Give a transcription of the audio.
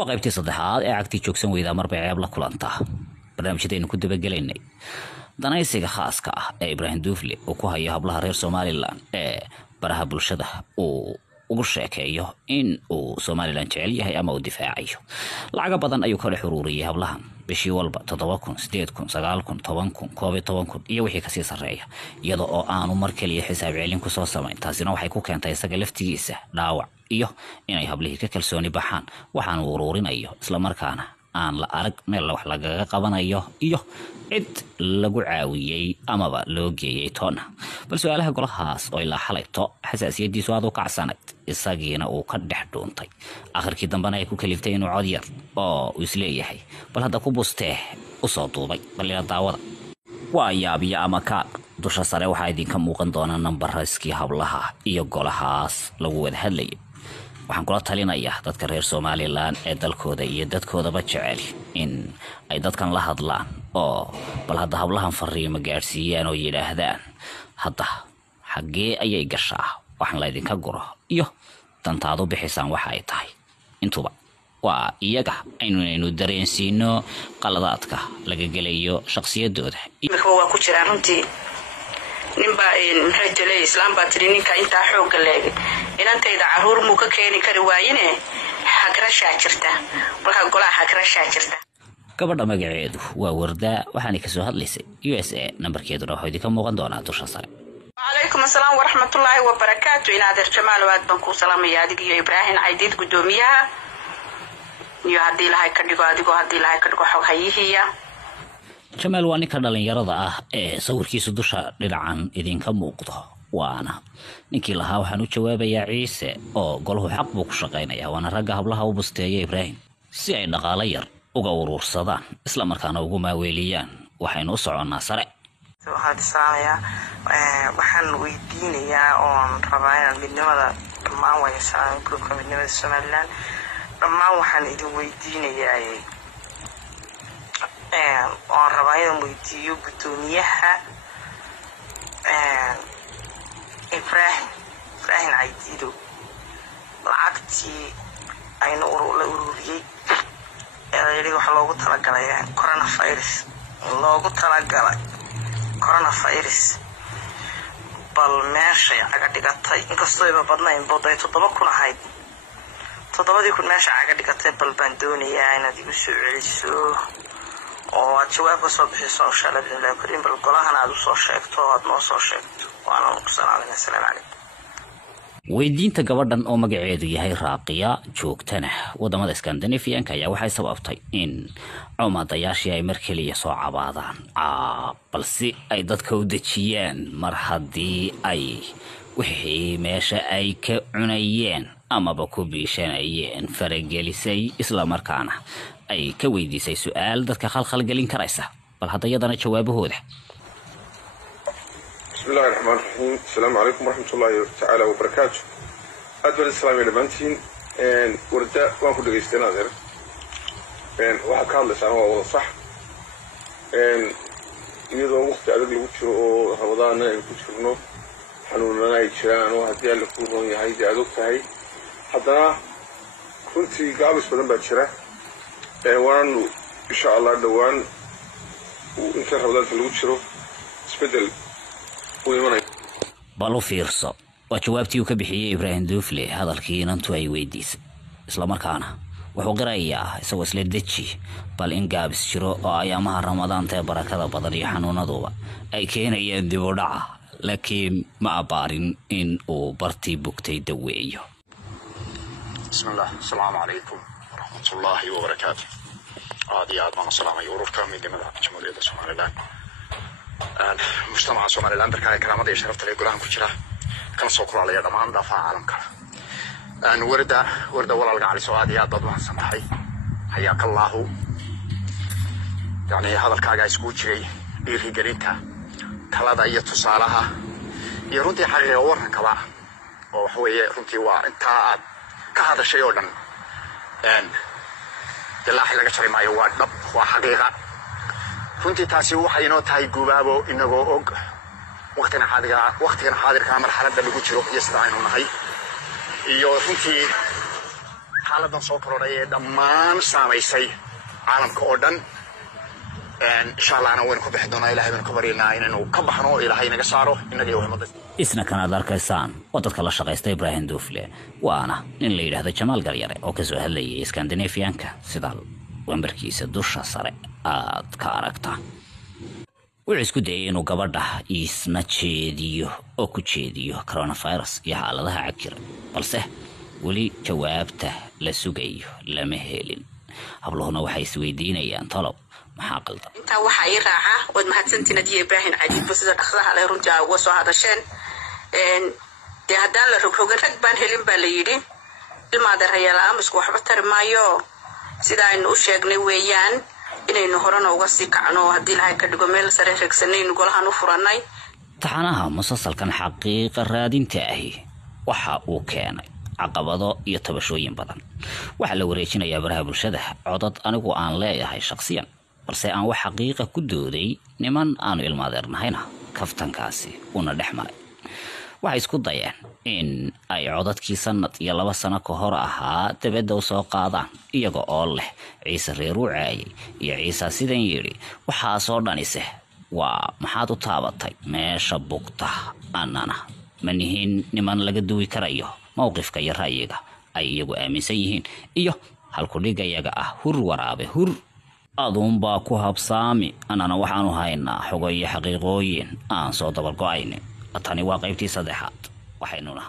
وقيبتي صدحات عقتي جوكسن وإذا مر بعيب لكلانتا barnaamijyadaynu ku dabagelaynay danaysiga khaaska ah ee Ibrahim Dufle oo ku haya hablaha reer Somaliland ee baraha bulshada oo ugu sheekeeyo in uu Somaliland jecel yahay ama uu difaacayo lacag badan ayuu kala xururiyay hablahan bishii walba 7,000 8,000 9,000 10,000 iyo wixii ka sii sareeya iyadoo oo aanu mar kaliya xisaab celin ku soo samayn taasina waxay ku keentay isaga laftigiisa dhaawac iyo inay hablihii ka kalsooni baxaan waxaan uu ururinayo isla markaana aan la arag meel wax laga qabanayo iyo cid lagu caawiyay amaba loo geeyay toona bal su'aalaha golahaas oo ilaa xalayto xasaasiyadiisu aad u kacsanad isagiina uu ka dhex dhuuntay akhirkii dambana ay ku kaliftay inuu cod yar oo uu isleeyahay bal hadda ku bustee u soo duubay bal ila daawada waa yaabiya ama ka dusha sare waxaa idinka muuqan doona nambarskii hablaha iyo golahaas lagu wada hadlayay waxaan kula talinayaa dadka reer Somaliland ee dalkooda iyo dadkoodaba jecel in ay dadkan la hadlaan oo bal hadda hablahan fariimo gaarsiiyaan oo yiraahdaan hadda xagee ayay gashaa waxaan la idinka guro iyo dantaadu bixisaan waxa ay tahay intuba waa iyaga aynu dareensiino qaladaadka laga gelayo shakhsiyadooda waa ku jiraan runtii ninba maxay tahay islaam baa tiri ninka inta xoog leeyahay inantayda caruur muu ka keeni kari waayine hagrasha jirta marka golaha hagrasha jirta gabadha magaceedu waa Warda waxaana ka soo hadlaysay USA nambarkeeduna waxa idinka muuqan doonaa dusha sare عليكم السلام ورحمة الله وبركاته إن هذا الجمال واد بنكو سلام يا ديك يا إبراهيم عيديد قدوميها يهدي لها كدقو هدي لها كدقو حوهيه جمال واني كدلين يرضى صوركيسو دusha dhinacan idinka muuqdo waana ninkii lahaa waxaan u jawaabayaa Ciise oo goluhu xaq buu ku shaqeynaya waana ragga hablaha u busteeyay Ibrahim si ay dhaqaale yar uga urursadaan isla markaana ugu maaweeliyaan waxaynu u soconaa sare waxaan weydiinayaa oon rabaa inaan midnimada dhammaan wayasaan group midnimada Somaliland dhammaan waxaan idin weydiinayaa oon rabaa inaan weydiiyo gudoomiyaha Ibrahim Caydido lacagtii aynu ururiyay ee waxa loogu talagalay coronavirus bal meesha aga dhigatay inkastoo ay badnayn boday 7,000 ahayd 7,000 meesha aga dhigatay bal baan doonayaa inaad igu soo celiso oo jawaab soo bixiso insha Allah billahi karim bal golahan aad u soo sheegto aad noo soo sheegto waana ku salaamayna assalaamu calaykum weydiinta gabadhan oo magaceedu yahay Raaqiya joogtana wadamada Scandinavian-ka ayaa waxay sababtay in cumadayaashii ay markaliya soo cabaadaan balse ay dadka u dejiyaan mar haddii ay wixii meesha ay ka cunayeen amaba ku biishanayeen faragelisay isla markaana ay ka weydiisay su'aal dadka khalkhal gelin karaysa bal hadda yadana jawaabahooda بسم الله الرحمن الرحيم السلام عليكم ورحمة الله تعالى وبركاته أدوار السلام عليكم وردا وأنكم دقيستين هذا وحكى الله سنة والله صح إذا وقت أدق لوتشرو رمضان يكتشرنو حنوننا يجران وهدي اللي فوقهم يهيدي أدق تهي حتى كنت قابس بدن بشرة وأنا إن شاء الله دوان وإن كان رمضان في لوتشرو سبدل baloo fiirso waa jawaabtii uu ka bixiyay Ibrahim Dufle hadalkii inantu ay weydiisay isla markaana wuxuu qirayaa isagoo isla deji bal in gaabis jiro oo ayaamaha Ramadaanta ee barakada badan iyo xanuunaduba ay keenayaan dib u dhaca laakiin ma abaarin in uu bartii bugtay daweeyo bismillah assalamu alaykum warahmatullahi wabarakatuh aad ma salaamay ururka midnimada jamhuuriyadda Somaliland المجتمع الصومالي الأندركا كرامة شرفت لي قرآن كشرة كان سوكر على يدمان دفاع عالم كلا أن ورد ولا القعلي سؤالي يا ضد محسن حي حياك الله يعني هذا الكاجا يسكوتشي بيرهي قريتها كلا دا يتصالها يرونتي حاجة ورنا كلا وهو يرونتي وانت كهذا الشيء ودن أن دلاحي لك شري ما يواد نب وحقيقة runtii taasi waxay inoo tahay gubaabo inagoo og waqtigan xaadirka marxaladda lagu jiro iyo sida aynu nahay iyo runtii xaaladan soo korodhay ee dhammaan saamaysay caalamka oo dhan insha allah ana waynu ka bixi doonaa ilaahay baynu ka baryaynaa inaynu ka baxno ilaahay naga saaro innaga iyo ummadda isna kanaad arkaysaan oo dadka la shaqaysta Ibrahim Dufle waana nin la yidhaahdo Jamaal Garyare oo ka soo hadlayay Scandinavianka sida wambarkiisa dusha sare aad ka aragtaan wuxuu isku dayay inuu gabadha isna jeediyo oo ku jeediyo coronavirus iyo xaaladaha cakir balse weli jawaabta la sugayo lama helin habluhuna waxay isweydiinayaan talow maxaa qaldan inta waxa ay raaca wad mahadsantiin adiga Ibrahim cajiib sida dhaqsaha la runtii uga soo hadasheen de hadaan la rogrogan rag baan helin baa la yiri ilmaada rayala amusku waxba tarmaayo sida aynu u sheegnay weeyaan inaynu horana uga sii kacno hadii ilaahay ka dhigo meel sare reegsanaynu golahan u furanay taxanaha musalsalkan xaqiiqa raadinta ahi waxa uu keenay caqabado iyo tabashooyin badan waxa la wareejinayaa baraha bulshada codad anigu aan leeyahay shakhsiyan balse aan wax xaqiiqa ku dooday niman aanu ilmaadeernahayna kaftankaasi una dhexmaray waxay isku dayeen in ay codadkii sanad iyo 2 sano ka hor ahaa dabadda u soo qaadaan iyaga oo leh ciise reer u caayay iyo ciise sidan yiri waxaa soo dhanise waa maxaad u taabatay meesha bugta annana manihin niman laga duwi karayo mowqifka iyo ra'yiga ay iyagu aaminsan yihiin iyo halku dhigayaga ah hur waraabe hur aduun baa ku habsaami annana waxaanu haynaa xogo iyo xaqiiqooyin aan soo dabalgo'aynin tani waa qaybtii saddexaad waxaynuna